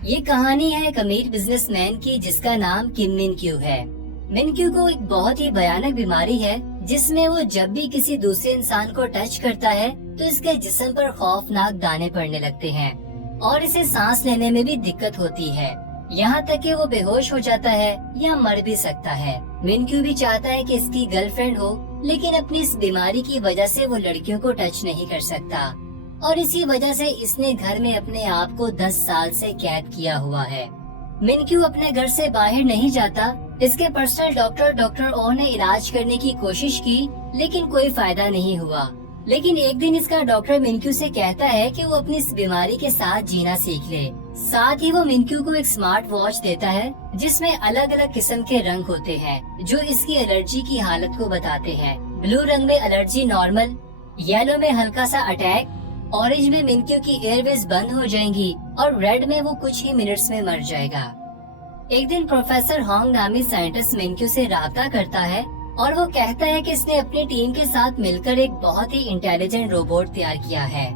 ये कहानी है एक अमीर बिजनेसमैन की जिसका नाम किम मिन क्यू है। मिन क्यू को एक बहुत ही भयानक बीमारी है जिसमें वो जब भी किसी दूसरे इंसान को टच करता है तो इसके जिस्म पर खौफनाक दाने पड़ने लगते हैं और इसे सांस लेने में भी दिक्कत होती है। यहाँ तक कि वो बेहोश हो जाता है या मर भी सकता है। मिन क्यू भी चाहता है कि इसकी गर्लफ्रेंड हो, लेकिन अपनी इस बीमारी की वजह से वो लड़कियों को टच नहीं कर सकता और इसी वजह से इसने घर में अपने आप को 10 साल से कैद किया हुआ है। मिन क्यू अपने घर से बाहर नहीं जाता। इसके पर्सनल डॉक्टर ओ ने इलाज करने की कोशिश की, लेकिन कोई फायदा नहीं हुआ। लेकिन एक दिन इसका डॉक्टर मिन क्यू से कहता है कि वो अपनी इस बीमारी के साथ जीना सीख ले। साथ ही वो मिन क्यू को एक स्मार्ट वॉच देता है जिसमें अलग अलग किस्म के रंग होते हैं जो इसकी एलर्जी की हालत को बताते हैं। ब्लू रंग में एलर्जी नॉर्मल, येलो में हल्का सा अटैक, ऑरेंज में मिन क्यू की एयरवेज बंद हो जाएंगी और रेड में वो कुछ ही मिनट्स में मर जाएगा। एक दिन प्रोफेसर होंग नामी साइंटिस्ट मिन क्यू से राब्ता करता है और वो कहता है कि इसने अपनी टीम के साथ मिलकर एक बहुत ही इंटेलिजेंट रोबोट तैयार किया है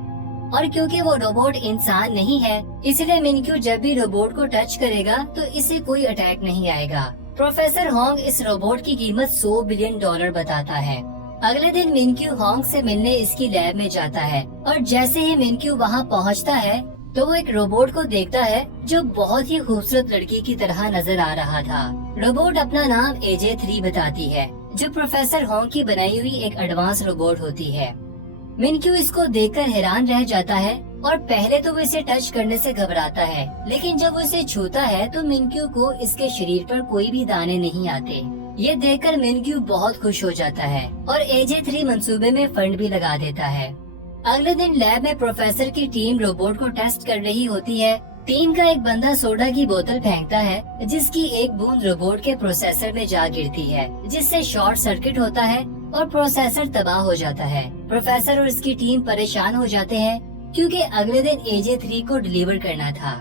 और क्योंकि वो रोबोट इंसान नहीं है इसलिए मिन क्यू जब भी रोबोट को टच करेगा तो इसे कोई अटैक नहीं आएगा। प्रोफेसर होंग इस रोबोट की कीमत $100 बिलियन बताता है। अगले दिन मिन क्यू होंग से मिलने इसकी लैब में जाता है और जैसे ही मिन क्यू वहाँ पहुँचता है तो वो एक रोबोट को देखता है जो बहुत ही खूबसूरत लड़की की तरह नजर आ रहा था। रोबोट अपना नाम AJ3 बताती है जो प्रोफेसर होंग की बनाई हुई एक एडवांस रोबोट होती है। मिन क्यू इसको देखकर हैरान रह जाता है और पहले तो वो इसे टच करने से घबराता है, लेकिन जब वो इसे छूता है तो मिन क्यू को इसके शरीर पर कोई भी दाने नहीं आते। ये देखकर मिन क्यू बहुत खुश हो जाता है और AJ3 मंसूबे में फंड भी लगा देता है। अगले दिन लैब में प्रोफेसर की टीम रोबोट को टेस्ट कर रही होती है। टीम का एक बंदा सोडा की बोतल फेंकता है जिसकी एक बूंद रोबोट के प्रोसेसर में जा गिरती है जिससे शॉर्ट सर्किट होता है और प्रोसेसर तबाह हो जाता है। प्रोफेसर और इसकी टीम परेशान हो जाते हैं क्योंकि अगले दिन AJ3 को डिलीवर करना था।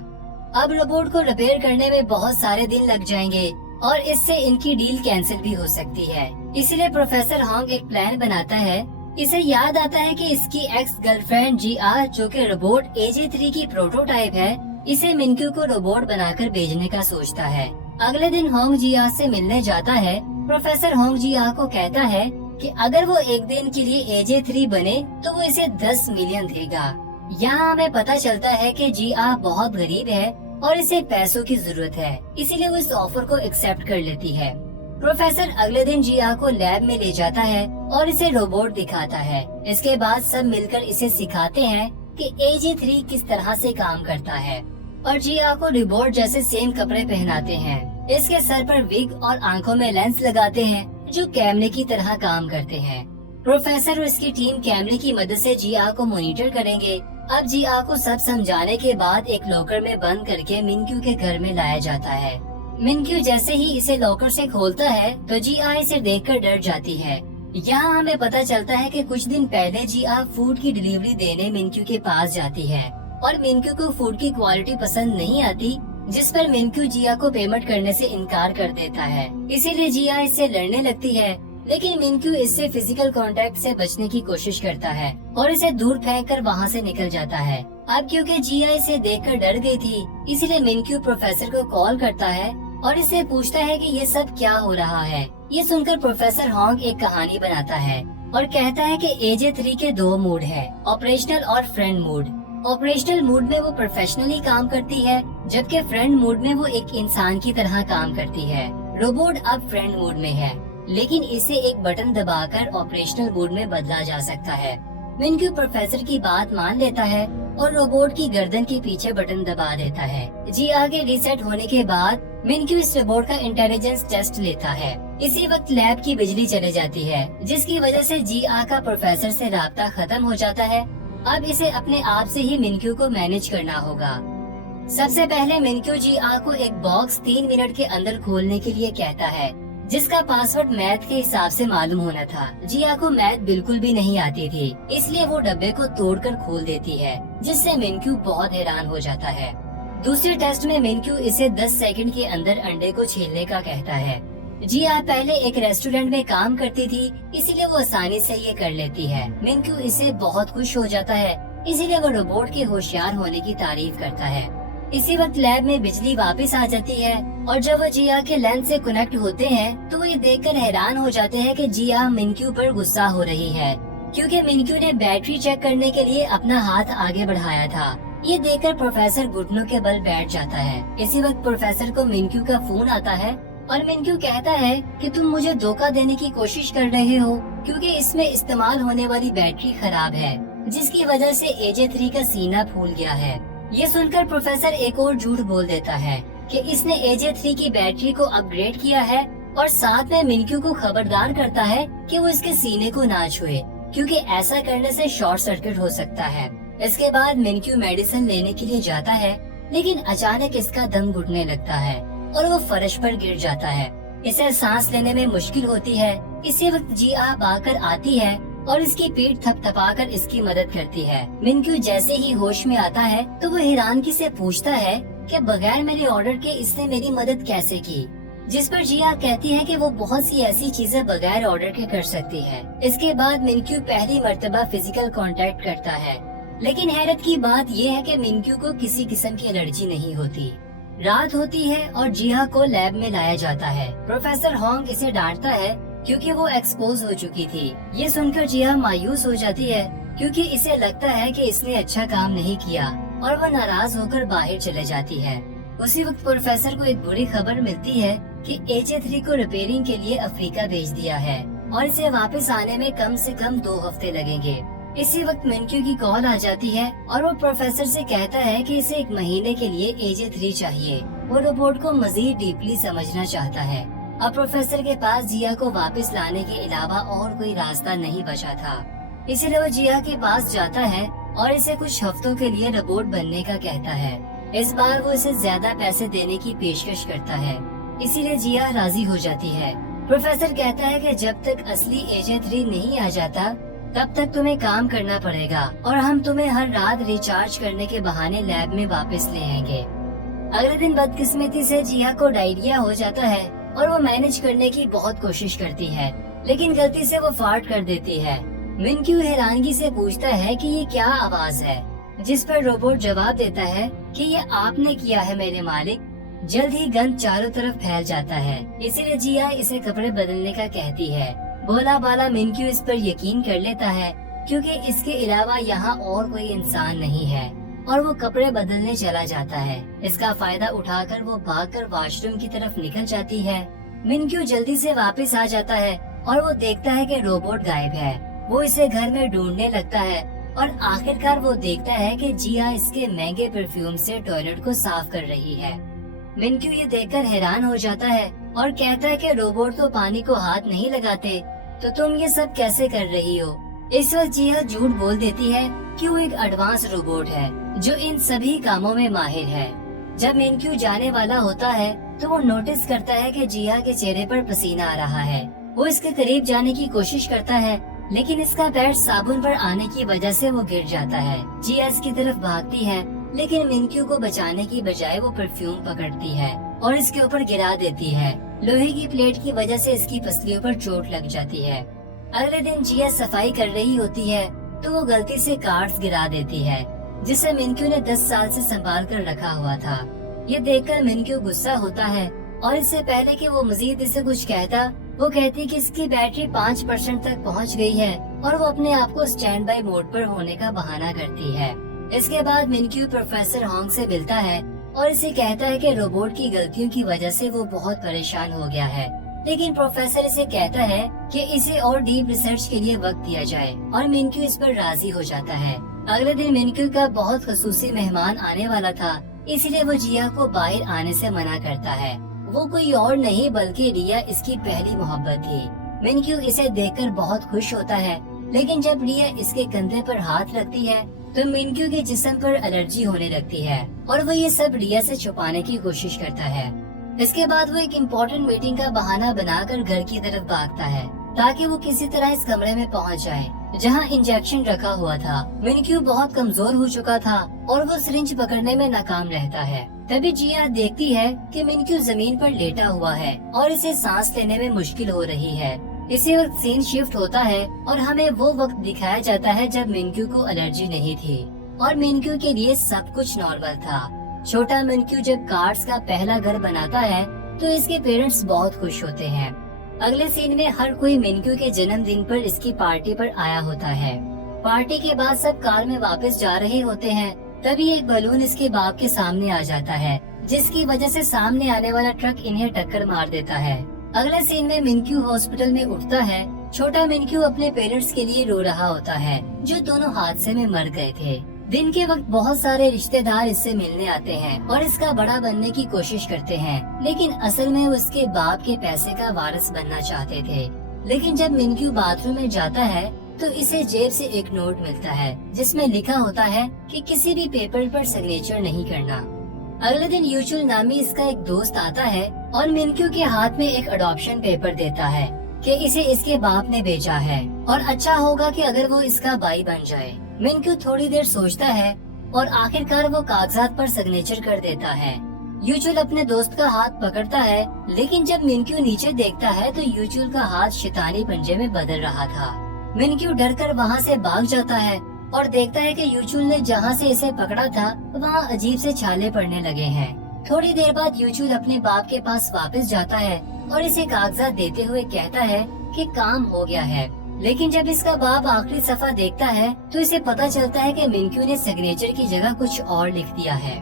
अब रोबोट को रिपेयर करने में बहुत सारे दिन लग जाएंगे और इससे इनकी डील कैंसिल भी हो सकती है। इसलिए प्रोफेसर होंग एक प्लान बनाता है। इसे याद आता है कि इसकी एक्स गर्लफ्रेंड GR जो कि रोबोट AJ3 की प्रोटोटाइप है, इसे मिन क्यू को रोबोट बनाकर भेजने का सोचता है। अगले दिन होंग GR से मिलने जाता है। प्रोफेसर होंग GR को कहता है कि अगर वो एक दिन के लिए AJ3 बने तो वो इसे 10 मिलियन देगा। यहाँ हमें पता चलता है कि GR बहुत गरीब है और इसे पैसों की जरूरत है, इसीलिए वो इस ऑफर को एक्सेप्ट कर लेती है। प्रोफेसर अगले दिन GR को लैब में ले जाता है और इसे रोबोट दिखाता है। इसके बाद सब मिलकर इसे सिखाते हैं कि AJ3 किस तरह से काम करता है और GR को रोबोट जैसे सेम कपड़े पहनाते हैं। इसके सर पर विग और आंखों में लेंस लगाते हैं जो कैमरे की तरह काम करते हैं। प्रोफेसर और इसकी टीम कैमरे की मदद से GR को मॉनिटर करेंगे। अब GR को सब समझाने के बाद एक लॉकर में बंद करके मिन क्यू के घर में लाया जाता है। मिन क्यू जैसे ही इसे लॉकर से खोलता है तो GR इसे देखकर डर जाती है। यहाँ हमें पता चलता है कि कुछ दिन पहले GR फूड की डिलीवरी देने मिन क्यू के पास जाती है और मिन क्यू को फूड की क्वालिटी पसंद नहीं आती, जिस पर मिन क्यू GR को पेमेंट करने से इनकार कर देता है। इसीलिए GR इससे लड़ने लगती है, लेकिन मिन क्यू इससे फिजिकल कांटेक्ट से बचने की कोशिश करता है और इसे दूर फेंककर वहाँ से निकल जाता है। अब क्योंकि GR इसे देखकर डर गई थी, इसीलिए मिन क्यू प्रोफेसर को कॉल करता है और इससे पूछता है कि ये सब क्या हो रहा है। ये सुनकर प्रोफेसर होंग एक कहानी बनाता है और कहता है कि AJ3 के 2 मूड है, ऑपरेशनल और फ्रेंड मूड। ऑपरेशनल मूड में वो प्रोफेशनली काम करती है, जबकि फ्रेंड मूड में वो एक इंसान की तरह काम करती है। रोबोट अब फ्रेंड मूड में है, लेकिन इसे एक बटन दबाकर ऑपरेशनल मोड में बदला जा सकता है। मिन क्यू प्रोफेसर की बात मान लेता है और रोबोट की गर्दन के पीछे बटन दबा देता है। GR के रीसेट होने के बाद मिन क्यू इस रोबोट का इंटेलिजेंस टेस्ट लेता है। इसी वक्त लैब की बिजली चले जाती है, जिसकी वजह से GR का प्रोफेसर से राब्ता खत्म हो जाता है। अब इसे अपने आप से ही मिन क्यू को मैनेज करना होगा। सबसे पहले मिन क्यू GR को एक बॉक्स 3 मिनट के अंदर खोलने के लिए कहता है, जिसका पासवर्ड मैथ के हिसाब से मालूम होना था। GR को मैथ बिल्कुल भी नहीं आती थी, इसलिए वो डब्बे को तोड़कर खोल देती है, जिससे मिन क्यू बहुत हैरान हो जाता है। दूसरे टेस्ट में मिन क्यू इसे 10 सेकंड के अंदर अंडे को छीलने का कहता है। GR पहले एक रेस्टोरेंट में काम करती थी, इसीलिए वो आसानी से ये कर लेती है। मिन क्यू इससे बहुत खुश हो जाता है, इसीलिए वो रोबोट के होशियार होने की तारीफ करता है। इसी वक्त लैब में बिजली वापस आ जाती है और जब वो जिया के लेंस से कनेक्ट होते हैं तो वो ये देखकर हैरान हो जाते हैं कि जिया मिनक्यू पर गुस्सा हो रही है, क्योंकि मिनक्यू ने बैटरी चेक करने के लिए अपना हाथ आगे बढ़ाया था। ये देखकर प्रोफेसर घुटनों के बल बैठ जाता है। इसी वक्त प्रोफेसर को मिनक्यू का फोन आता है और मिनक्यू कहता है कि तुम मुझे धोखा देने की कोशिश कर रहे हो, क्योंकि इसमें इस्तेमाल होने वाली बैटरी खराब है, जिसकी वजह से AJ3 का सीना फूल गया है। ये सुनकर प्रोफेसर एक और झूठ बोल देता है कि इसने AJ3 की बैटरी को अपग्रेड किया है और साथ में मिनक्यू को खबरदार करता है कि वो इसके सीने को ना छुए, क्योंकि ऐसा करने से शॉर्ट सर्किट हो सकता है। इसके बाद मिनक्यू मेडिसिन लेने के लिए जाता है, लेकिन अचानक इसका दम घुटने लगता है और वो फर्श पर गिर जाता है। इसे सांस लेने में मुश्किल होती है। इसी वक्त जिया आकर आती है और इसकी पीठ थपथपाकर इसकी मदद करती है। मिनक्यू जैसे ही होश में आता है तो वो हैरानगी से पूछता है कि बगैर मेरे ऑर्डर के इसने मेरी मदद कैसे की, जिस पर जिया कहती है कि वो बहुत सी ऐसी चीजें बगैर ऑर्डर के कर सकती है। इसके बाद मिनक्यू पहली मर्तबा फिजिकल कांटेक्ट करता है, लेकिन हैरत की बात ये है कि मिनक्यू को किसी किस्म की एलर्जी नहीं होती। रात होती है और जिया को लैब में लाया जाता है। प्रोफेसर होंग इसे डांटता है क्योंकि वो एक्सपोज हो चुकी थी। ये सुनकर जिया मायूस हो जाती है, क्योंकि इसे लगता है कि इसने अच्छा काम नहीं किया और वो नाराज होकर बाहर चले जाती है। उसी वक्त प्रोफेसर को एक बुरी खबर मिलती है कि AJ3 को रिपेयरिंग के लिए अफ्रीका भेज दिया है और इसे वापस आने में कम से कम 2 हफ्ते लगेंगे। इसी वक्त मिनक्यू की कॉल आ जाती है और वो प्रोफेसर से कहता है कि इसे 1 महीने के लिए AJ3 चाहिए। वो रोबोट को मजीद डीपली समझना चाहता है। अब प्रोफेसर के पास जिया को वापस लाने के अलावा और कोई रास्ता नहीं बचा था, इसलिए वो जिया के पास जाता है और इसे कुछ हफ्तों के लिए रोबोट बनने का कहता है। इस बार वो इसे ज्यादा पैसे देने की पेशकश करता है, इसीलिए जिया राजी हो जाती है। प्रोफेसर कहता है कि जब तक असली AJ3 नहीं आ जाता तब तक तुम्हें काम करना पड़ेगा और हम तुम्हें हर रात रिचार्ज करने के बहाने लैब में वापस ले आएंगे। अगले दिन बदकिस्मती से जिया को डायरिया हो जाता है और वो मैनेज करने की बहुत कोशिश करती है, लेकिन गलती से वो फार्ट कर देती है। मिनक्यू हैरानगी से पूछता है कि ये क्या आवाज है, जिस पर रोबोट जवाब देता है कि ये आपने किया है मेरे मालिक। जल्द ही गंध चारों तरफ फैल जाता है, इसीलिए जिया इसे कपड़े बदलने का कहती है। भोला बाला मिनक्यू इस पर यकीन कर लेता है, क्योंकि इसके अलावा यहाँ और कोई इंसान नहीं है, और वो कपड़े बदलने चला जाता है। इसका फायदा उठाकर वो भागकर वॉशरूम की तरफ निकल जाती है। मिनक्यू जल्दी से वापस आ जाता है और वो देखता है कि रोबोट गायब है। वो इसे घर में ढूंढने लगता है और आखिरकार वो देखता है कि जिया इसके महंगे परफ्यूम से टॉयलेट को साफ कर रही है। मिनक्यू ये देखकर हैरान हो जाता है और कहता है कि रोबोट तो पानी को हाथ नहीं लगाते, तो तुम ये सब कैसे कर रही हो। इस वक्त जिया झूठ बोल देती है कि वो एक एडवांस रोबोट है जो इन सभी कामों में माहिर है। जब मिनक्यू जाने वाला होता है तो वो नोटिस करता है कि जिया के चेहरे पर पसीना आ रहा है। वो इसके करीब जाने की कोशिश करता है, लेकिन इसका पैर साबुन पर आने की वजह से वो गिर जाता है। जिया इसकी तरफ भागती है, लेकिन मिनक्यू को बचाने की बजाय वो परफ्यूम पकड़ती है और इसके ऊपर गिरा देती है। लोहे की प्लेट की वजह से इसकी पसलियों पर चोट लग जाती है। अगले दिन जिया सफाई कर रही होती है तो वो गलती से कार्ड्स गिरा देती है, जिसे मिनक्यू ने 10 साल से संभाल कर रखा हुआ था। ये देखकर मिनक्यू गुस्सा होता है और इससे पहले कि वो मजीद इसे कुछ कहता, वो कहती कि इसकी बैटरी 5% तक पहुंच गई है और वो अपने आप को स्टैंड बाय मोड पर होने का बहाना करती है। इसके बाद मिनक्यू प्रोफेसर होंग से मिलता है और इसे कहता है कि रोबोट की गलतियों की वजह से वो बहुत परेशान हो गया है, लेकिन प्रोफेसर इसे कहता है कि इसे और डीप रिसर्च के लिए वक्त दिया जाए और मिनक्यू इस पर राजी हो जाता है। अगले दिन मिनक्यू का बहुत खसूसी मेहमान आने वाला था, इसलिए वो जिया को बाहर आने से मना करता है। वो कोई और नहीं बल्कि रिया इसकी पहली मोहब्बत थी। मिनक्यू इसे देखकर बहुत खुश होता है, लेकिन जब रिया इसके कंधे पर हाथ रखती है तो मिनक्यू के जिस्म पर एलर्जी होने लगती है और वो ये सब रिया से छुपाने की कोशिश करता है। इसके बाद वो एक इम्पोर्टेंट मीटिंग का बहाना बनाकर घर की तरफ भागता है ताकि वो किसी तरह इस कमरे में पहुंच जाए जहां इंजेक्शन रखा हुआ था। मिनक्यू बहुत कमजोर हो चुका था और वो सिरिंज पकड़ने में नाकाम रहता है। तभी जिया देखती है कि मिनक्यू जमीन पर लेटा हुआ है और इसे सांस लेने में मुश्किल हो रही है। इसी वक्त सीन शिफ्ट होता है और हमें वो वक्त दिखाया जाता है जब मिनक्यू को एलर्जी नहीं थी और मिनक्यू के लिए सब कुछ नॉर्मल था। छोटा मिनक्यू जब कार्ड्स का पहला घर बनाता है तो इसके पेरेंट्स बहुत खुश होते हैं। अगले सीन में हर कोई मिनक्यू के जन्मदिन पर इसकी पार्टी पर आया होता है। पार्टी के बाद सब कार में वापस जा रहे होते हैं, तभी एक बलून इसके बाप के सामने आ जाता है, जिसकी वजह से सामने आने वाला ट्रक इन्हें टक्कर मार देता है। अगले सीन में मिनक्यू हॉस्पिटल में उठता है। छोटा मिनक्यू अपने पेरेंट्स के लिए रो रहा होता है, जो दोनों हादसे में मर गए थे। दिन के वक्त बहुत सारे रिश्तेदार इससे मिलने आते हैं और इसका बड़ा बनने की कोशिश करते हैं, लेकिन असल में वो उसके बाप के पैसे का वारिस बनना चाहते थे। लेकिन जब मिनक्यू बाथरूम में जाता है तो इसे जेब से एक नोट मिलता है, जिसमें लिखा होता है कि किसी भी पेपर पर सिग्नेचर नहीं करना। अगले दिन यूचुल नामी इसका एक दोस्त आता है और मिनक्यू के हाथ में एक अडॉप्शन पेपर देता है कि इसे इसके बाप ने बेचा है और अच्छा होगा कि अगर वो इसका भाई बन जाए। मिनक्यू थोड़ी देर सोचता है और आखिरकार वो कागजात पर सिग्नेचर कर देता है। यूचुल अपने दोस्त का हाथ पकड़ता है, लेकिन जब मिनक्यू नीचे देखता है तो यूचुल का हाथ शैतानी पंजे में बदल रहा था। मिनक्यू डरकर वहाँ से भाग जाता है और देखता है कि यूचुल ने जहाँ से इसे पकड़ा था वहाँ अजीब से छाले पड़ने लगे हैं। थोड़ी देर बाद यूचुल अपने बाप के पास वापस जाता है और इसे कागजात देते हुए कहता है कि काम हो गया है। लेकिन जब इसका बाप आखिरी सफा देखता है तो इसे पता चलता है कि मिनक्यू ने सिग्नेचर की जगह कुछ और लिख दिया है।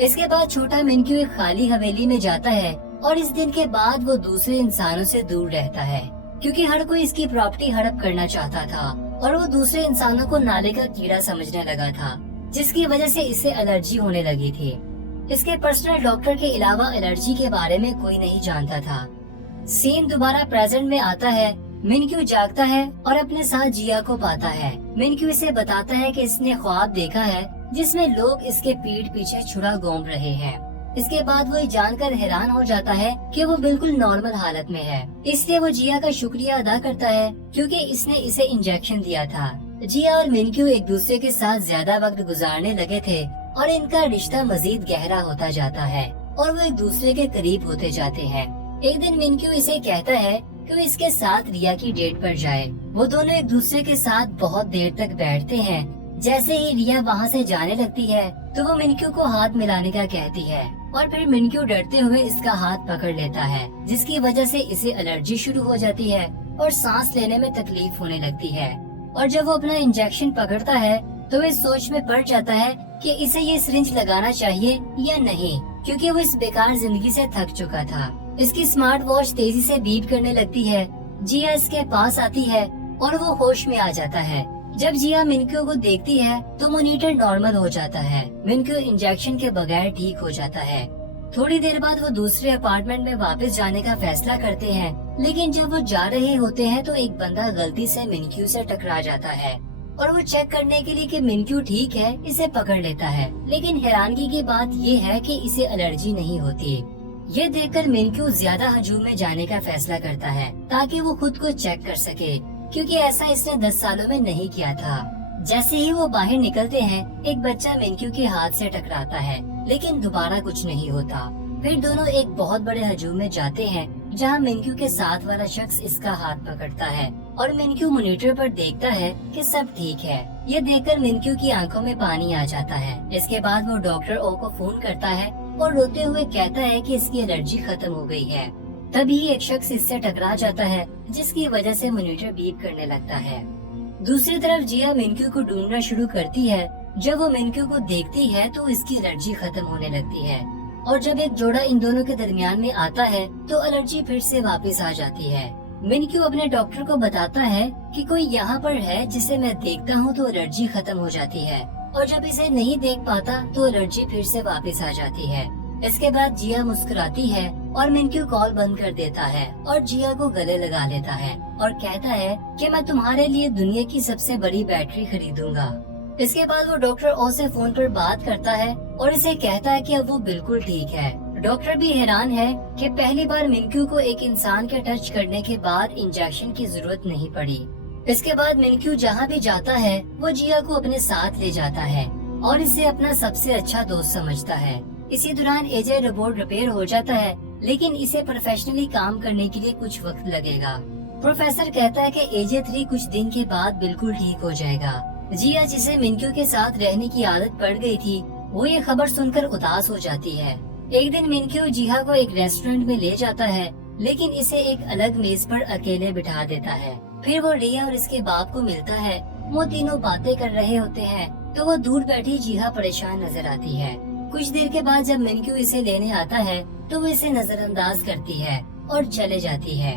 इसके बाद छोटा मिनक्यू एक खाली हवेली में जाता है और इस दिन के बाद वो दूसरे इंसानों से दूर रहता है, क्योंकि हर कोई इसकी प्रॉपर्टी हड़प करना चाहता था और वो दूसरे इंसानों को नाले का कीड़ा समझने लगा था, जिसकी वजह से इसे एलर्जी होने लगी थी। इसके पर्सनल डॉक्टर के अलावा एलर्जी के बारे में कोई नहीं जानता था। सीन दोबारा प्रेजेंट में आता है। मिनक्यू जागता है और अपने साथ जिया को पाता है। मिनक्यू इसे बताता है कि इसने ख्वाब देखा है जिसमें लोग इसके पीठ पीछे छुरा घूम रहे हैं। इसके बाद वो ये जानकर हैरान हो जाता है कि वो बिल्कुल नॉर्मल हालत में है। इसलिए वो जिया का शुक्रिया अदा करता है क्योंकि इसने इसे इंजेक्शन दिया था। जिया और मिनक्यू एक दूसरे के साथ ज्यादा वक्त गुजारने लगे थे और इनका रिश्ता मजीद गहरा होता जाता है और वो एक दूसरे के करीब होते जाते हैं। एक दिन मिनक्यू इसे कहता है कि वो इसके साथ रिया की डेट पर जाए। वो दोनों एक दूसरे के साथ बहुत देर तक बैठते हैं। जैसे ही रिया वहाँ से जाने लगती है तो वो मिनक्यू को हाथ मिलाने का कहती है और फिर मिनक्यू डरते हुए इसका हाथ पकड़ लेता है, जिसकी वजह से इसे एलर्जी शुरू हो जाती है और सांस लेने में तकलीफ होने लगती है। और जब वो अपना इंजेक्शन पकड़ता है तो वो इस सोच में पड़ जाता है कि इसे ये सिरिंज लगाना चाहिए या नहीं, क्योंकि वो इस बेकार जिंदगी से थक चुका था। इसकी स्मार्ट वॉच तेजी से बीप करने लगती है। जिया इसके पास आती है और वो होश में आ जाता है। जब जिया मिनक्यू को देखती है तो मॉनिटर नॉर्मल हो जाता है। मिनक्यू इंजेक्शन के बगैर ठीक हो जाता है। थोड़ी देर बाद वो दूसरे अपार्टमेंट में वापस जाने का फैसला करते हैं, लेकिन जब वो जा रहे होते हैं तो एक बंदा गलती से मिनक्यू से टकरा जाता है और वो चेक करने के लिए कि मिनक्यू ठीक है इसे पकड़ लेता है। लेकिन हैरानगी की बात ये है कि इसे एलर्जी नहीं होती। ये देखकर मिनक्यू ज्यादा हजूम में जाने का फैसला करता है ताकि वो खुद को चेक कर सके, क्योंकि ऐसा इसने 10 सालों में नहीं किया था। जैसे ही वो बाहर निकलते हैं एक बच्चा मिनक्यू के हाथ से टकराता है, लेकिन दोबारा कुछ नहीं होता। फिर दोनों एक बहुत बड़े हजूम में जाते हैं जहाँ मिनक्यू के साथ वाला शख्स इसका हाथ पकड़ता है और मिनक्यू मॉनिटर पर देखता है कि सब ठीक है। ये देखकर मिनक्यू की आंखों में पानी आ जाता है। इसके बाद वो डॉक्टर ओ को फोन करता है और रोते हुए कहता है कि इसकी एलर्जी खत्म हो गई है। तभी एक शख्स इससे टकरा जाता है, जिसकी वजह से मॉनिटर बीप करने लगता है। दूसरी तरफ जिया मिनक्यू को ढूंढना शुरू करती है। जब वो मिनक्यू को देखती है तो इसकी एलर्जी खत्म होने लगती है और जब एक जोड़ा इन दोनों के दरमियान में आता है तो एलर्जी फिर से वापस आ जाती है। मिनक्यू अपने डॉक्टर को बताता है कि कोई यहाँ पर है जिसे मैं देखता हूँ तो एलर्जी खत्म हो जाती है, और जब इसे नहीं देख पाता तो एलर्जी फिर से वापस आ जाती है। इसके बाद जिया मुस्कुराती है और मिनक्यू कॉल बंद कर देता है और जिया को गले लगा लेता है और कहता है कि मैं तुम्हारे लिए दुनिया की सबसे बड़ी बैटरी खरीदूंगा। इसके बाद वो डॉक्टर ओ से फोन पर बात करता है और इसे कहता है कि अब वो बिल्कुल ठीक है। डॉक्टर भी हैरान है कि पहली बार मिनक्यू को एक इंसान के टच करने के बाद इंजेक्शन की जरूरत नहीं पड़ी। इसके बाद मिनक्यू जहाँ भी जाता है वो जिया को अपने साथ ले जाता है और इसे अपना सबसे अच्छा दोस्त समझता है। इसी दौरान एजे रोबोट रिपेयर हो जाता है, लेकिन इसे प्रोफेशनली काम करने के लिए कुछ वक्त लगेगा। प्रोफेसर कहता है कि एजे 3 कुछ दिन के बाद बिल्कुल ठीक हो जाएगा। जिया, जिसे मिनक्यू के साथ रहने की आदत पड़ गई थी, वो ये खबर सुनकर उदास हो जाती है। एक दिन मिनक्यू जिहा को एक रेस्टोरेंट में ले जाता है, लेकिन इसे एक अलग मेज पर अकेले बिठा देता है। फिर वो रिया और इसके बाप को मिलता है। वो तीनों बातें कर रहे होते हैं तो वो दूर बैठी जिहा परेशान नजर आती है। कुछ देर के बाद जब मिनक्यू इसे लेने आता है तो वो इसे नजरअंदाज करती है और चले जाती है।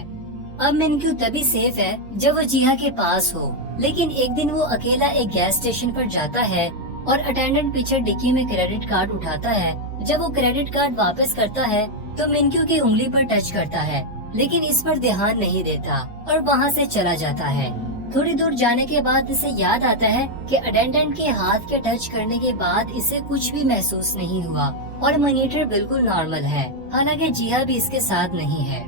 अब मिनक्यू तभी सेफ है जब वो जिहा के पास हो, लेकिन एक दिन वो अकेला एक गैस स्टेशन पर जाता है और अटेंडेंट पीछे डिक्की में क्रेडिट कार्ड उठाता है। जब वो क्रेडिट कार्ड वापस करता है तो मिनक्यू की उंगली पर टच करता है, लेकिन इस पर ध्यान नहीं देता और वहाँ से चला जाता है। थोड़ी दूर जाने के बाद इसे याद आता है कि अटेंडेंट के हाथ के टच करने के बाद इसे कुछ भी महसूस नहीं हुआ और मॉनिटर बिल्कुल नॉर्मल है, हालांकि जिहा भी इसके साथ नहीं है।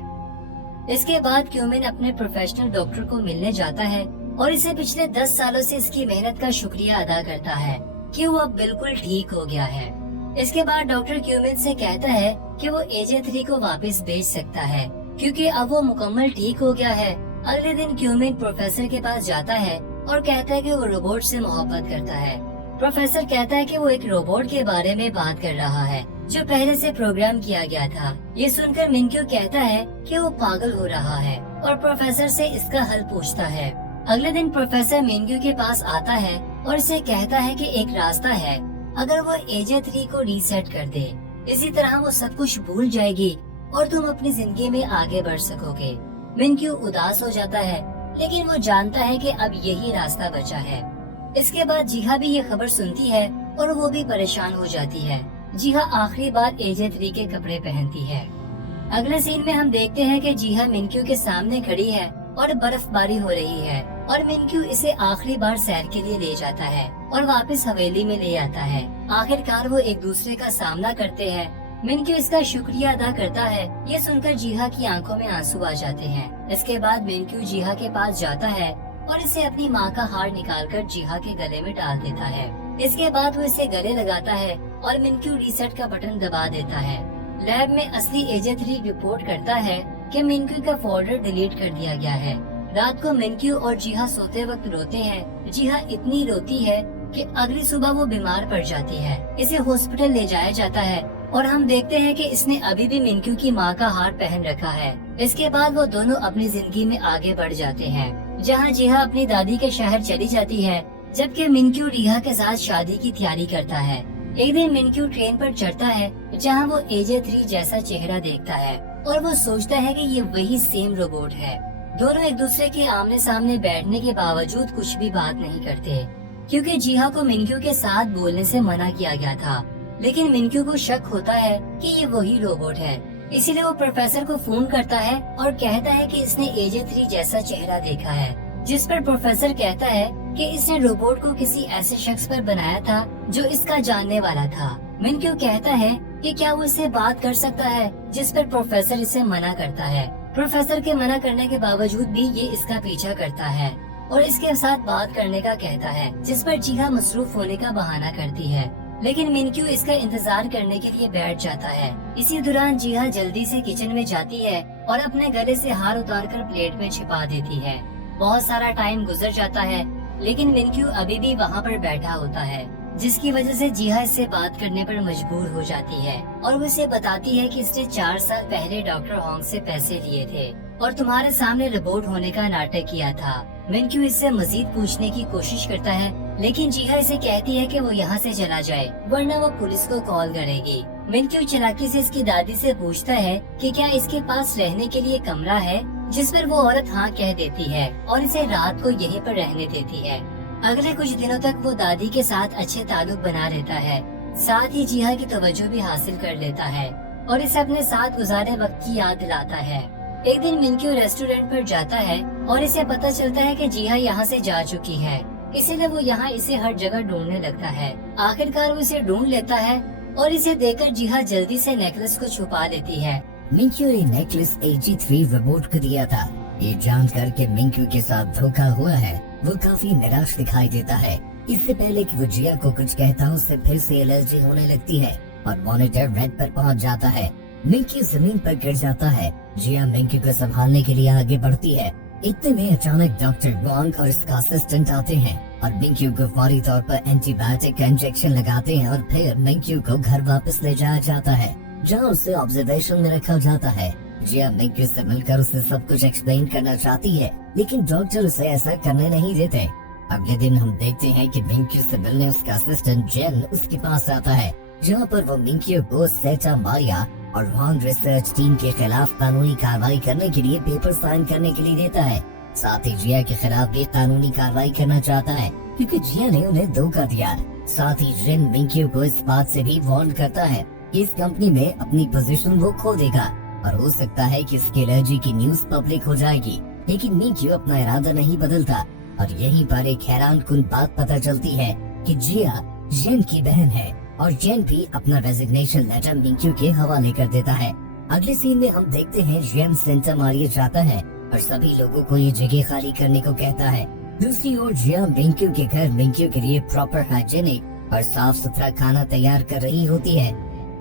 इसके बाद क्यूमिन अपने प्रोफेशनल डॉक्टर को मिलने जाता है और इसे पिछले 10 सालों से इसकी मेहनत का शुक्रिया अदा करता है कि वो अब बिल्कुल ठीक हो गया है। इसके बाद डॉक्टर क्यूमिन से कहता है कि वो AJ3 को वापस भेज सकता है क्योंकि अब वो मुकम्मल ठीक हो गया है। अगले दिन क्यूमिन प्रोफेसर के पास जाता है और कहता है कि वो रोबोट से मोहब्बत करता है। प्रोफेसर कहता है कि वो एक रोबोट के बारे में बात कर रहा है जो पहले से प्रोग्राम किया गया था। ये सुनकर मिनक्यू कहता है कि वो पागल हो रहा है और प्रोफेसर से इसका हल पूछता है। अगले दिन प्रोफेसर मिनक्यू के पास आता है और इसे कहता है कि एक रास्ता है, अगर वो AJ3 को रीसेट कर दे, इसी तरह वो सब कुछ भूल जाएगी और तुम अपनी जिंदगी में आगे बढ़ सकोगे। मिनक्यू उदास हो जाता है, लेकिन वो जानता है कि अब यही रास्ता बचा है। इसके बाद जिहा भी ये खबर सुनती है और वो भी परेशान हो जाती है। जिहा आखिरी बार AJ3 के कपड़े पहनती है। अगले सीन में हम देखते हैं कि जिहा मिनक्यू के सामने खड़ी है और बर्फबारी हो रही है और मिनक्यू इसे आखिरी बार सैर के लिए ले जाता है और वापस हवेली में ले आता है। आखिरकार वो एक दूसरे का सामना करते हैं। मिनक्यू इसका शुक्रिया अदा करता है। ये सुनकर जिहा की आंखों में आंसू आ जाते हैं। इसके बाद मिनक्यू जिहा के पास जाता है और इसे अपनी माँ का हार निकालकर जिहा के गले में डाल देता है। इसके बाद वो इसे गले लगाता है और मिनक्यू रीसेट का बटन दबा देता है। लैब में असली AJ3 रिपोर्ट करता है कि मिनक्यू का फोल्डर डिलीट कर दिया गया है। रात को मिनक्यू और जिहा सोते वक्त रोते हैं। जिहा इतनी रोती है कि अगली सुबह वो बीमार पड़ जाती है। इसे हॉस्पिटल ले जाया जाता है और हम देखते हैं कि इसने अभी भी मिनक्यू की माँ का हार पहन रखा है। इसके बाद वो दोनों अपनी जिंदगी में आगे बढ़ जाते हैं, जहाँ जिहा अपनी दादी के शहर चली जाती है, जबकि मिनक्यू रिहा के साथ शादी की तैयारी करता है। एक दिन मिनक्यू ट्रेन पर चढ़ता है जहाँ वो AJ3 जैसा चेहरा देखता है और वो सोचता है कि ये वही सेम रोबोट है। दोनों एक दूसरे के आमने सामने बैठने के बावजूद कुछ भी बात नहीं करते, क्योंकि जिहा को मिनक्यू के साथ बोलने से मना किया गया था। लेकिन मिनक्यू को शक होता है कि ये वही रोबोट है, इसीलिए वो प्रोफेसर को फोन करता है और कहता है कि इसने AJ3 जैसा चेहरा देखा है। जिस पर प्रोफेसर कहता है कि इसने रोबोट को किसी ऐसे शख्स पर बनाया था जो इसका जानने वाला था। मिनक्यू कहता है कि क्या वो इससे बात कर सकता है, जिस पर प्रोफेसर इसे मना करता है। प्रोफेसर के मना करने के बावजूद भी ये इसका पीछा करता है और इसके साथ बात करने का कहता है, जिस पर जिहा मसरूफ होने का बहाना करती है। लेकिन मिनक्यू इसका इंतजार करने के लिए बैठ जाता है। इसी दौरान जिहा जल्दी से किचन में जाती है और अपने गले से हार उतारकर प्लेट में छिपा देती है। बहुत सारा टाइम गुजर जाता है, लेकिन मिनक्यू अभी भी वहाँ पर बैठा होता है, जिसकी वजह से जिहा इससे बात करने पर मजबूर हो जाती है और वो इसे बताती है कि इसने 4 साल पहले डॉक्टर होंग से पैसे लिए थे और तुम्हारे सामने रोबोट होने का नाटक किया था। मिनक्यू इससे मजीद पूछने की कोशिश करता है, लेकिन जिहा इसे कहती है कि वो यहाँ से चला जाए, वरना वो पुलिस को कॉल करेगी। मिनक्यू चालाकी से इसकी दादी से पूछता है कि क्या इसके पास रहने के लिए कमरा है, जिस पर वो औरत हाँ कह देती है और इसे रात को यहीं पर रहने देती है। अगले कुछ दिनों तक वो दादी के साथ अच्छे ताल्लुक बना रहता है, साथ ही जिहा की तवज्जो भी हासिल कर लेता है और इसे अपने साथ गुजारे वक्त की याद दिलाता है। एक दिन मिनक्यू रेस्टोरेंट पर जाता है और इसे पता चलता है कि जिहा यहाँ से जा चुकी है, इसीलिए वो यहाँ इसे हर जगह ढूंढने लगता है। आखिरकार वो इसे ढूंढ लेता है और इसे देखकर जिहा जल्दी से नेकलेस को छुपा देती है। मिनक्यू ने नेकलेस AJ3 रोबोट को दिया था। ये जानकर के मिनक्यू के साथ धोखा हुआ है, वो काफी निराश दिखाई देता है। इससे पहले कि वो जिया को कुछ कहता उससे फिर से एलर्जी होने लगती है और मॉनिटर रेड पर पहुंच जाता है। मिनक्यू जमीन पर गिर जाता है। जिया मिनक्यू को संभालने के लिए आगे बढ़ती है। इतने में अचानक डॉक्टर वांग और इसका असिस्टेंट आते हैं और मिंक्यू को फौरी तौर पर एंटीबायोटिक का इंजेक्शन लगाते हैं और फिर मिंक्यू को घर वापस ले जाया जाता है, जहाँ उसे ऑब्जर्वेशन में रखा जाता है। जिया मिंक्यू से मिलकर उसे सब कुछ एक्सप्लेन करना चाहती है, लेकिन डॉक्टर उसे ऐसा करने नहीं देते। अगले दिन हम देखते हैं कि मिंक्यू से मिलने उसका असिस्टेंट जेन उसके पास आता है, जहाँ पर वो मिंक्यू को सेंटा मारिया और रॉन्ग रिसर्च टीम के खिलाफ कानूनी कार्रवाई करने के लिए पेपर साइन करने के लिए देता है। साथ ही जिया के खिलाफ भी कानूनी कार्रवाई करना चाहता है, क्योंकि जिया ने उन्हें धोखा दिया। साथ ही जेन मिंक्यू को इस बात से भी वार्न करता है कि इस कंपनी में अपनी पोजीशन वो खो देगा और हो सकता है कि इसकी एलर्जी की न्यूज पब्लिक हो जाएगी। लेकिन मिंक्यू अपना इरादा नहीं बदलता और यहीं पर एक हैरान कुन बात पता चलती है कि जिया जेन की बहन है और जेन भी अपना रेजिग्नेशन लेटर मिंक्यू के हवाले कर देता है। अगले सीन में हम देखते हैं जेन सेंटा मारिया जाता है और सभी लोगों को ये जगह खाली करने को कहता है। दूसरी ओर जिया मिंक्यू के घर मिंक्यू के लिए प्रॉपर हाइजीनिक और साफ सुथरा खाना तैयार कर रही होती है।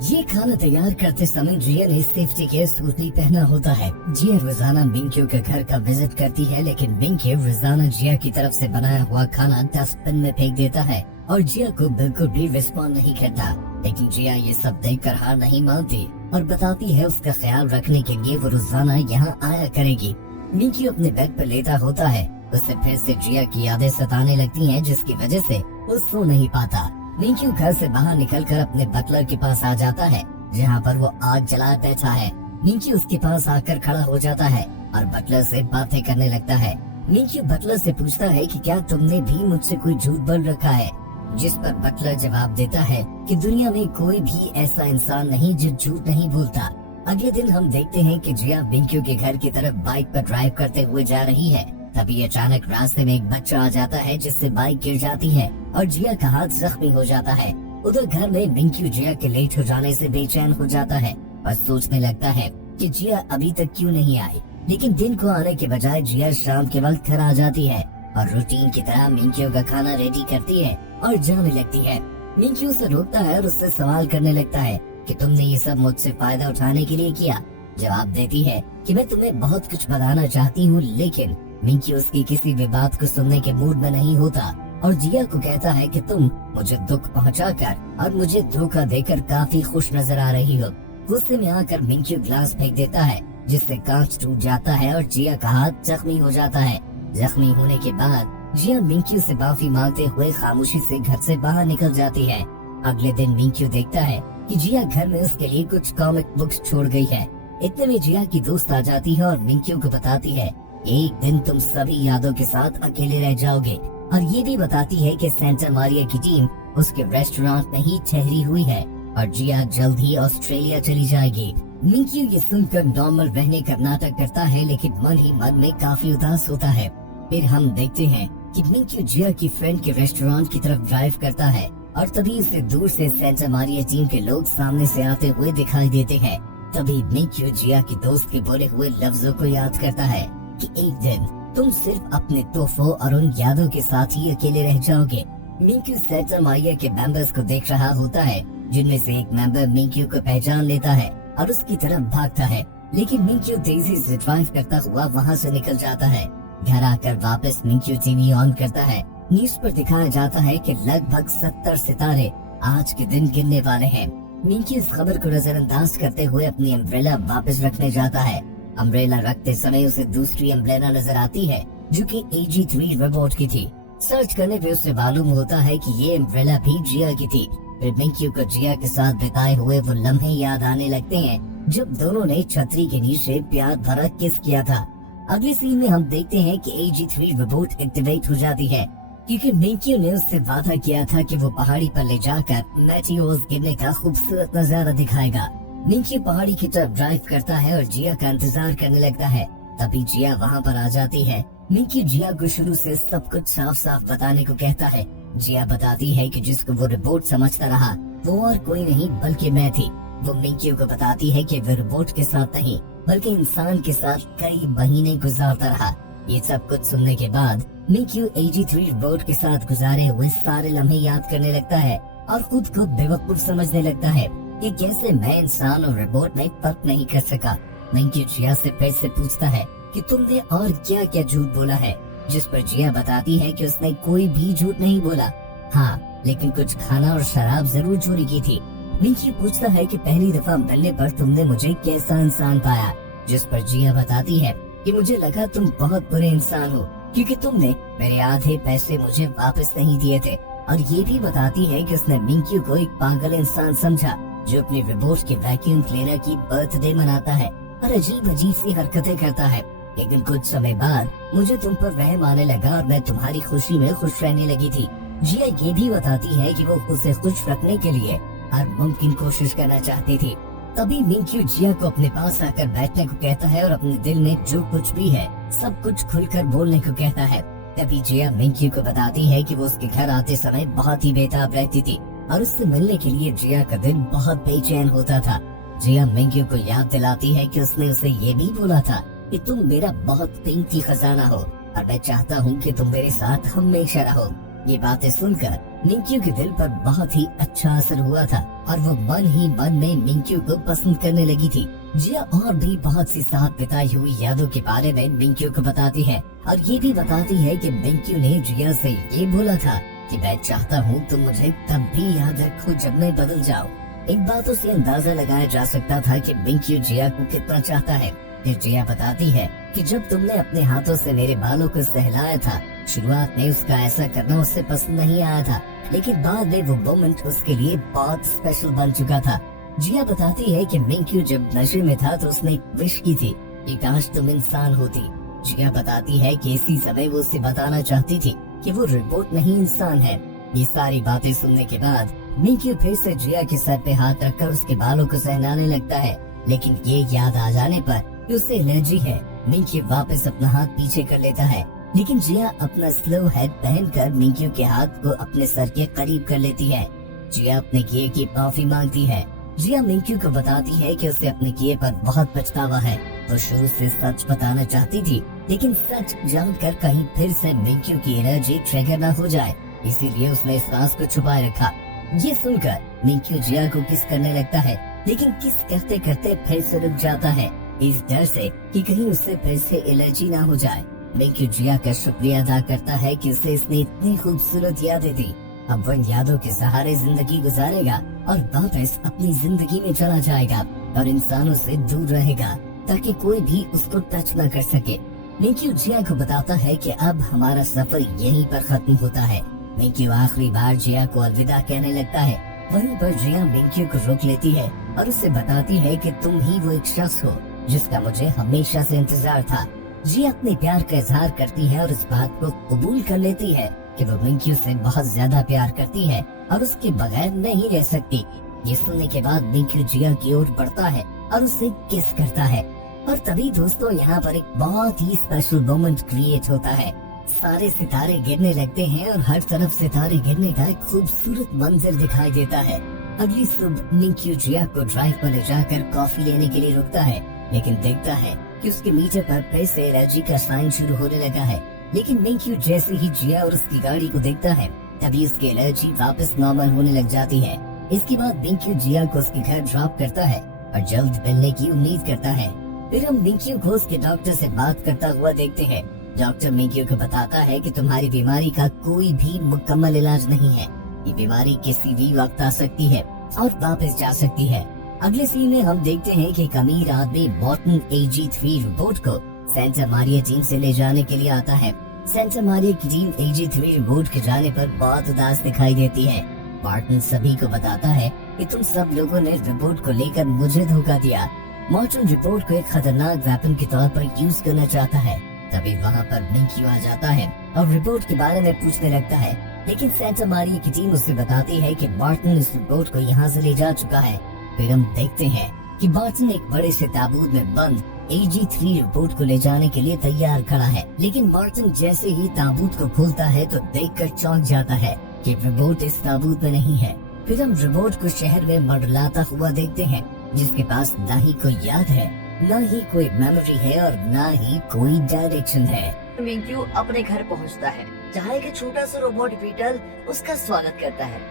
ये खाना तैयार करते समय जिया ने सेफ्टी के सूट नहीं पहना होता है। जिया रोजाना मिंक्यू के घर का विजिट करती है, लेकिन मिंक्यू रोजाना जिया की तरफ से बनाया हुआ खाना डस्टबिन में फेंक देता है और जिया को बिल्कुल भी रिस्पॉन्ड नहीं करता। लेकिन जिया ये सब देखकर हार नहीं मानती और बताती है उसका ख्याल रखने के लिए वो रोजाना यहाँ आया करेगी। मिंक्यू अपने बेड पर लेटा होता है, उसे फिर से जिया की यादें सताने लगती हैं, जिसकी वजह से वो सो नहीं पाता। मिंक्यू घर से बाहर निकलकर अपने बटलर के पास आ जाता है, जहाँ पर वो आग जला बैठा है। मिंक्यू उसके पास आकर खड़ा हो जाता है और बटलर से बातें करने लगता है। मिंक्यू बटलर से पूछता है कि क्या तुमने भी मुझसे कोई झूठ बोल रखा है, जिस पर बटलर जवाब देता है कि दुनिया में कोई भी ऐसा इंसान नहीं जो झूठ नहीं बोलता। अगले दिन हम देखते हैं कि जिया मिंक्यू के घर की तरफ बाइक पर ड्राइव करते हुए जा रही है। तभी अचानक रास्ते में एक बच्चा आ जाता है, जिससे बाइक गिर जाती है और जिया का हाथ जख्मी हो जाता है। उधर घर में मिंक्यू जिया के लेट हो जाने से बेचैन हो जाता है और सोचने लगता है कि जिया अभी तक क्यों नहीं आई। लेकिन दिन को आने के बजाय जिया शाम के वक्त घर आ जाती है और रूटीन की तरह मिंक्यू का खाना रेडी करती है और जाने लगती है। मिंक्यू उसे रोकता है और उससे सवाल करने लगता है कि तुमने ये सब मुझसे फायदा उठाने के लिए किया। जवाब देती है कि मैं तुम्हें बहुत कुछ बताना चाहती हूँ, लेकिन मिंक्यू उसकी किसी भी बात को सुनने के मूड में नहीं होता और जिया को कहता है कि तुम मुझे दुख पहुँचाकर और मुझे धोखा देकर काफी खुश नजर आ रही हो। गुस्से में आकर मिंक्यू ग्लास फेंक देता है, जिससे कांच टूट जाता है और जिया का हाथ जख्मी हो जाता है। जख्मी होने के बाद जिया मिंक्यू से माफी मांगते हुए खामोशी से घर से बाहर निकल जाती है। अगले दिन मिंक्यू देखता है कि जिया घर में उसके लिए कुछ कॉमिक बुक्स छोड़ गई है। इतने में जिया की दोस्त आ जाती है और मिंक्यू को बताती है एक दिन तुम सभी यादों के साथ अकेले रह जाओगे, और ये भी बताती है कि सेंटा मारिया की टीम उसके रेस्टोरेंट में ही ठहरी हुई है और जिया जल्द ही ऑस्ट्रेलिया चली जाएगी। मिंक्यू ये सुनकर नॉर्मल रहने का नाटक करता है, लेकिन मन ही मन में काफी उदास होता है। फिर हम देखते हैं कि मिंक्यू जिया की फ्रेंड के रेस्टोरेंट की तरफ ड्राइव करता है और तभी उसे दूर से सेंटा मारिया टीम के लोग सामने से आते हुए दिखाई देते हैं। तभी मिंक्यू जिया की दोस्त के बोले हुए लफ्जों को याद करता है कि एक दिन तुम सिर्फ अपने तोहफों और उन यादों के साथ ही अकेले रह जाओगे। मिंक्यू सेंटा मारिया के मेंबर्स को देख रहा होता है, जिनमें से एक मेंबर मिंक्यू को पहचान लेता है और उसकी तरफ भागता है, लेकिन मिंक्यू तेजी से ड्राइव करता हुआ वहाँ से निकल जाता है। घर आकर वापस मिंक्यू टीवी ऑन करता है। न्यूज पर दिखाया जाता है कि लगभग 70 सितारे आज के दिन गिरने वाले हैं। मिंक्यू इस खबर को नजरअंदाज करते हुए अपनी अम्ब्रेला वापस रखने जाता है। अम्ब्रेला रखते समय उसे दूसरी अम्ब्रेला नजर आती है, जो कि AG3 रोबोट की थी। सर्च करने पे उसे मालूम होता है कि ये अम्ब्रेला भी जिया की थी। फिर मिंक्यू को जिया के साथ बिताए हुए वो लम्हे याद आने लगते हैं, जब दोनों ने छतरी के नीचे प्यार भरा किस किया था। अगले सीन में हम देखते हैं कि AG3 रोबोट एक्टिवेट हो जाती है, क्योंकि मिंक्यू ने उससे वादा किया था कि वो पहाड़ी पर ले जाकर मेटियोर्स गिरने का खूबसूरत नजारा दिखाएगा। मिंक्यू पहाड़ी की तरफ ड्राइव करता है और जिया का इंतजार करने लगता है। तभी जिया वहाँ पर आ जाती है। मिंक्यू जिया को शुरू से सब कुछ साफ साफ बताने को कहता है। जिया बताती है कि जिसको वो रिपोर्ट समझता रहा वो और कोई नहीं बल्कि मैं थी। वो मिंक्यू को बताती है कि वो रिपोर्ट के साथ नहीं बल्कि इंसान के साथ कई महीने गुजारता रहा। ये सब कुछ सुनने के बाद मिंक्यू AG3 रोबोट के साथ गुजारे हुए सारे लम्हे याद करने लगता है और खुद को बेवकूफ समझने लगता है कि कैसे मैं इंसान और रोबोट में फर्क नहीं कर सका। मिंक्यू जिया से फिर से पूछता है कि तुमने और क्या क्या झूठ बोला है। जिस पर जिया बताती है कि उसने कोई भी झूठ नहीं बोला। हाँ, लेकिन कुछ खाना और शराब जरूर चोरी की थी। मिंकी पूछता है कि पहली दफा मिलने पर तुमने मुझे कैसा इंसान पाया, जिस पर जिया बताती है कि मुझे लगा तुम बहुत बुरे इंसान हो, क्योंकि तुमने मेरे आधे पैसे मुझे वापस नहीं दिए थे। और ये भी बताती है कि उसने मिंकी को एक पागल इंसान समझा जो अपनी रिपोर्ट के वैक्यूम क्लीनर की बर्थडे मनाता है और अजीब अजीब सी हरकतें करता है। लेकिन कुछ समय बाद मुझे तुम पर रहम आने लगा और मैं तुम्हारी खुशी में खुश रहने लगी थी। जिया ये भी बताती है कि वो उसे खुश रखने के लिए हर मुमकिन कोशिश करना चाहती थी। तभी मिंक्यू जिया को अपने पास आकर बैठने को कहता है और अपने दिल में जो कुछ भी है सब कुछ खुलकर बोलने को कहता है। तभी जिया मिंक्यू को बताती है कि वो उसके घर आते समय बहुत ही बेताब रहती थी और उससे मिलने के लिए जिया का दिल बहुत बेचैन होता था। जिया मिंक्यू को याद दिलाती है कि उसने उसे ये भी बोला था कि तुम मेरा बहुत कीमती खजाना हो और मैं चाहता हूँ कि तुम मेरे साथ हमेशा रहो। ये बातें सुनकर मिंक्यू के दिल पर बहुत ही अच्छा असर हुआ था और वो मन ही मन में मिंक्यू को पसंद करने लगी थी। जिया और भी बहुत सी साथ बिताई हुई यादों के बारे में मिंक्यू को बताती है और ये भी बताती है कि मिंक्यू ने जिया से ये बोला था कि मैं चाहता हूँ तुम मुझे तब भी याद रखो जब मैं बदल जाऊँ। इन बातों से अंदाजा लगाया जा सकता था कि मिंक्यू जिया को कितना चाहता है। फिर जिया बताती है कि जब तुमने अपने हाथों से मेरे बालों को सहलाया था, शुरुआत में उसका ऐसा करना उससे पसंद नहीं आया था, लेकिन बाद में वो मोमेंट उसके लिए बहुत स्पेशल बन चुका था। जिया बताती है कि मिंक्यू जब नशे में था तो उसने एक विश की थी कि काश तुम इंसान होती। जिया बताती है कि इसी समय वो उसे बताना चाहती थी कि वो रोबोट नहीं इंसान है। ये सारी बातें सुनने के बाद मिंक्यू फिर से जिया के सर पे हाथ रखकर उसके बालों को सहलाने लगता है, लेकिन ये याद आ जाने पर कि उसे एलर्जी है, मिंक्यू वापस अपना हाथ पीछे कर लेता है। लेकिन जिया अपना स्लो हेड पहनकर मिंक्यू के हाथ को अपने सर के करीब कर लेती है। जिया अपने किए की माफी मांगती है। जिया मिंक्यू को बताती है कि उसे अपने किए पर बहुत पछतावा है। वो शुरू से सच बताना चाहती थी, लेकिन सच जानकर कहीं फिर से मिंक्यू की एनर्जी ट्रिगर न हो जाए, इसीलिए उसने इस राज को छुपाए रखा। ये सुनकर मिंक्यू जिया को किस करने लगता है, लेकिन किस करते करते फिर से रुक जाता है, इस डर से कि कहीं उससे फिर से एलर्जी ना हो जाए। मिंक्यू जिया का शुक्रिया अदा करता है कि उसे इसने इतनी खूबसूरत यादें दी। अब वह यादों के सहारे जिंदगी गुजारेगा और वापस अपनी जिंदगी में चला जाएगा और इंसानों से दूर रहेगा ताकि कोई भी उसको टच न कर सके। मिंक्यू जिया को बताता है कि अब हमारा सफर यहीं पर खत्म होता है। मिंक्यू आखिरी बार जिया को अलविदा कहने लगता है। वहीं पर जिया मिंक्यू को रोक लेती है और उसे बताती है कि तुम ही वो एक शख्स हो जिसका मुझे हमेशा से इंतजार था। जिया अपने प्यार का इजहार करती है और इस बात को कबूल कर लेती है कि वो मिंक्यू से बहुत ज्यादा प्यार करती है और उसके बगैर नहीं रह सकती। ये सुनने के बाद मिंक्यू जिया की ओर बढ़ता है और उससे किस करता है और तभी दोस्तों यहाँ पर एक बहुत ही स्पेशल मोमेंट क्रिएट होता है। सारे सितारे गिरने लगते हैं और हर तरफ सितारे गिरने का एक खूबसूरत मंजर दिखाई देता है। अगली सुबह मिंक्यू जिया को ड्राइव पर ले जाकर कॉफी लेने के लिए रुकता है, लेकिन देखता है कि उसके मीटर पर फिर से एलर्जी का साइन शुरू होने लगा है। लेकिन मिंक्यू जैसे ही जिया और उसकी गाड़ी को देखता है तभी उसकी एलर्जी वापस नॉर्मल होने लग जाती है। इसके बाद मिंक्यू जिया को उसके घर ड्रॉप करता है और जल्द मिलने की उम्मीद करता है। फिर हम मिंक्यू को उसके डॉक्टर से बात करता हुआ देखते हैं। डॉक्टर मिंक्यू को बताता है कि तुम्हारी बीमारी का कोई भी मुकम्मल इलाज नहीं है। ये बीमारी किसी भी वक्त आ सकती है और वापस जा सकती है। अगले सीन में हम देखते हैं कि एक अमीर आदमी मॉर्टन AG3 रोबोट को सेंटा मारिया टीम से ले जाने के लिए आता है। सेंटा मारिया की टीम AG3 रोबोट के जाने पर बहुत उदास दिखाई देती है। मॉर्टन सभी को बताता है कि तुम सब लोगों ने रोबोट को लेकर मुझे धोखा दिया। मॉर्टन रोबोट को एक खतरनाक वेपन के तौर पर यूज करना चाहता है। तभी वहाँ पर मिंक्यू आ जाता है और रोबोट के बारे में पूछने लगता है, लेकिन सेंटा मारिया की टीम उसे बताती है कि मॉर्टन इस रोबोट को यहाँ से ले जा चुका है। फिर हम देखते हैं कि मॉर्टन एक बड़े से ताबूत में बंद AG3 रोबोट को ले जाने के लिए तैयार खड़ा है, लेकिन मॉर्टन जैसे ही ताबूत को खोलता है तो देखकर चौंक जाता है कि रोबोट इस ताबूत में नहीं है। फिर हम रोबोट को शहर में मंडलाता हुआ देखते हैं, जिसके पास न ही कोई याद है, न ही कोई मेमोरी है और न ही कोई डायरेक्शन है। मिंक्यू अपने घर पहुंचता है, जहाँ एक छोटा सा रोबोट बीटल उसका स्वागत करता है।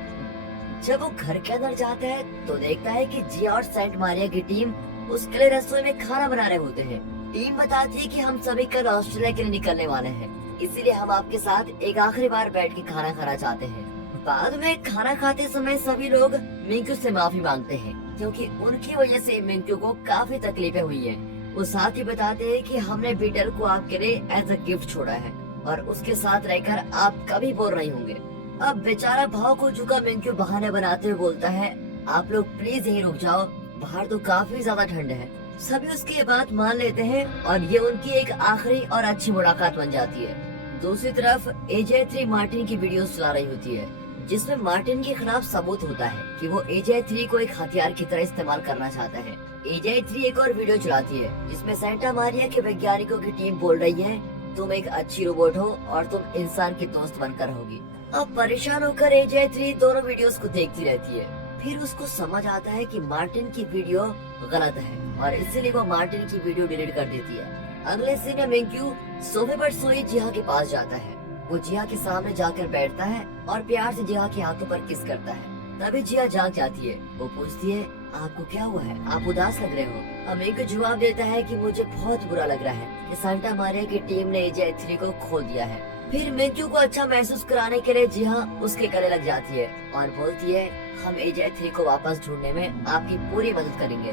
जब वो घर के अंदर जाता है तो देखता है कि जिया और सेंट मारिया की टीम उसके लिए रसोई में खाना बना रहे होते हैं। टीम बताती है कि हम सभी कल ऑस्ट्रेलिया के लिए निकलने वाले हैं। इसीलिए हम आपके साथ एक आखिरी बार बैठ के खाना खाना चाहते हैं। बाद में खाना खाते समय सभी लोग मिंकू से माफी मांगते हैं, क्योंकि उनकी वजह से मिंकू को काफी तकलीफें हुई हैं। वो साथ ही बताते हैं कि हमने बीटल को आपके लिए एज अ गिफ्ट छोड़ा है और उसके साथ रहकर आप कभी बोर नहीं होंगे। अब बेचारा भाव को झुका मिंकू बहाने बनाते हुए बोलता है, आप लोग प्लीज यहीं रुक जाओ, बाहर तो काफी ज्यादा ठंड है। सभी उसकी ये बात मान लेते हैं और ये उनकी एक आखिरी और अच्छी मुलाकात बन जाती है। दूसरी तरफ AJ3 मार्टिन की वीडियोस चला रही होती है, जिसमें मार्टिन के खिलाफ सबूत होता है कि वो AJ3 को एक हथियार की तरह इस्तेमाल करना चाहता है। AJ3 एक और वीडियो चलाती है जिसमें सेंटा मारिया के वैज्ञानिकों की टीम बोल रही है, तुम एक अच्छी रोबोट हो और तुम इंसान की दोस्त बनकर रहोगी। अब परेशान होकर AJ3 दोनों वीडियोस को देखती रहती है। फिर उसको समझ आता है कि मार्टिन की वीडियो गलत है और इसीलिए वो मार्टिन की वीडियो डिलीट कर देती है। अगले सीन में मिंकू सोफे पर सोई जिहा के पास जाता है। वो जिहा के सामने जाकर बैठता है और प्यार से जिहा के हाथों पर किस करता है। तभी जिहा जाग जाती है। वो पूछती है, आपको क्या हुआ है, आप उदास लग रहे हो। अब मिंकू जवाब देता है कि मुझे बहुत बुरा लग रहा है कि सेंटा मारिया की टीम ने AJ3 को खो दिया है। फिर मिंकू को अच्छा महसूस कराने के लिए जिहा उसके गले लग जाती है और बोलती है, हम AJ3 को वापस ढूंढने में आपकी पूरी मदद करेंगे।